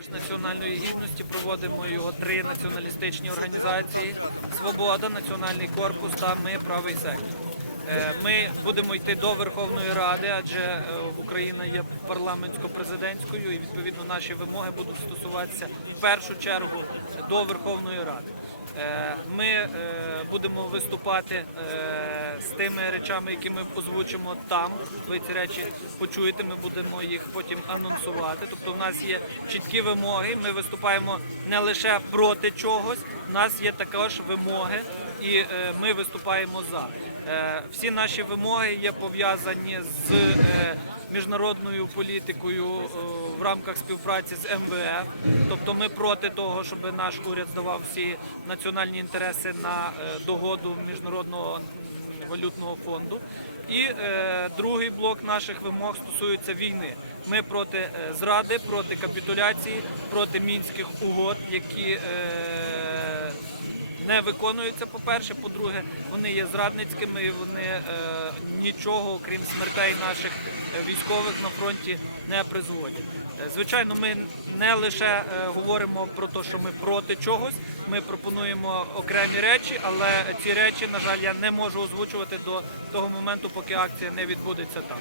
Марш національної гідності проводимо його три націоналістичні організації: Свобода, Національний корпус та Ми правий сектор. Е, Ми будемо йти до Верховної Ради, адже е, Україна є парламентсько-президентською, і відповідно наші вимоги будуть стосуватися в першу чергу до Верховної Ради. Е, Ми будемо виступати е, з тими речами, які ми озвучимо там. Ви ці речі почуєте. Ми будемо їх потім анонсувати. Тобто, в нас є чіткі вимоги. Ми виступаємо не лише проти чогось. У нас є також вимоги, і е, ми виступаємо за. Е, Всі наші вимоги є пов'язані з е, міжнародною політикою в рамках співпраці з МВФ. Тобто ми проти того, щоб наш уряд здавав всі національні інтереси на догоду міжнародного валютного фонду. І другий блок наших вимог стосується війни. Ми проти зради, проти капітуляції, проти мінських угод, які не виконуються. По-перше, по-друге, вони є зрадницькими, і вони е, нічого, крім смертей наших е, військових на фронті, не призводять. Е, Звичайно, ми не лише е, говоримо про те, що ми проти чогось. Ми пропонуємо окремі речі, але ці речі, на жаль, я не можу озвучувати до того моменту, поки акція не відбудеться там.